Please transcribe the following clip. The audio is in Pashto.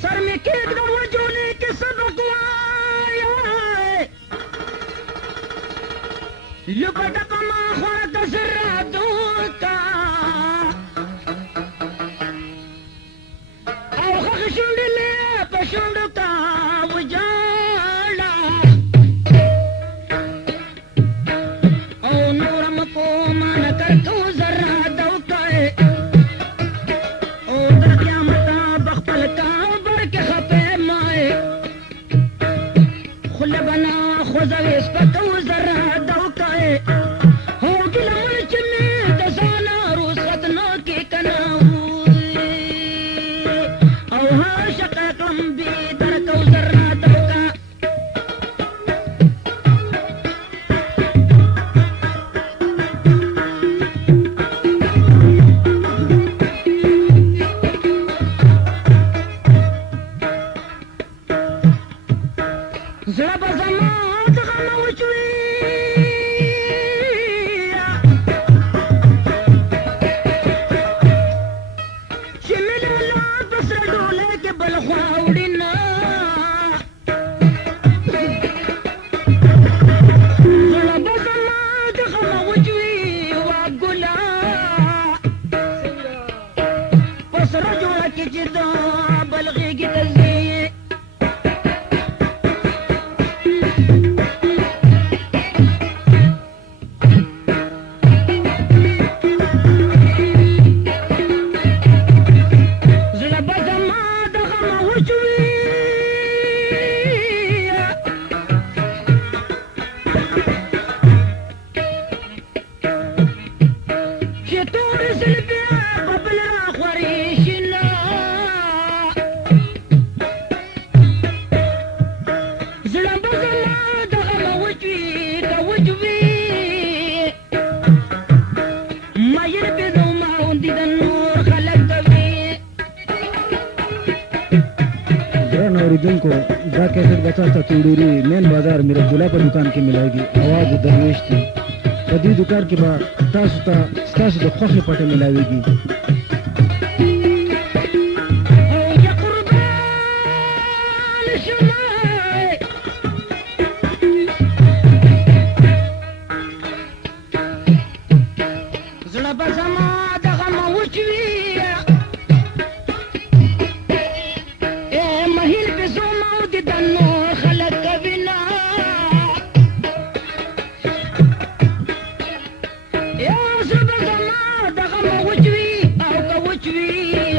سر می کېږدم وجولې کې سبق وایه لپټه په ما خوړه که زرادو کا او هغه شونډلې په شونډو کا وجاړه او نورم کوم نه کرکو زرادو کوي او د قیامت بخپل کابر کې خپې مای خله بنا خوځوي سپکو زرادو کوي او ګله ملچ مې د ځانه رخصت نه کې کنه او هر شقاقم بي درکو زرادو کا زړه به زما د غم وچوي چې مې له لار په سره ډولۍ کې بل خوا وړي نه زړه به زما د غم وچوي وا ګله په سره جوړه کې چې دا بل غېږې ته ځي اوریدونکو دا کیسټ به تاسو ته چوډوري مین بازار میرا جولا په دکان کې ملایږي आवाज درویش دی په دې دکان کې به تاسو ته ستاسو د خوښې پټه ملاويږي زړه به زما د غم وچوي زړه به زما د غم وچوي او که وچوي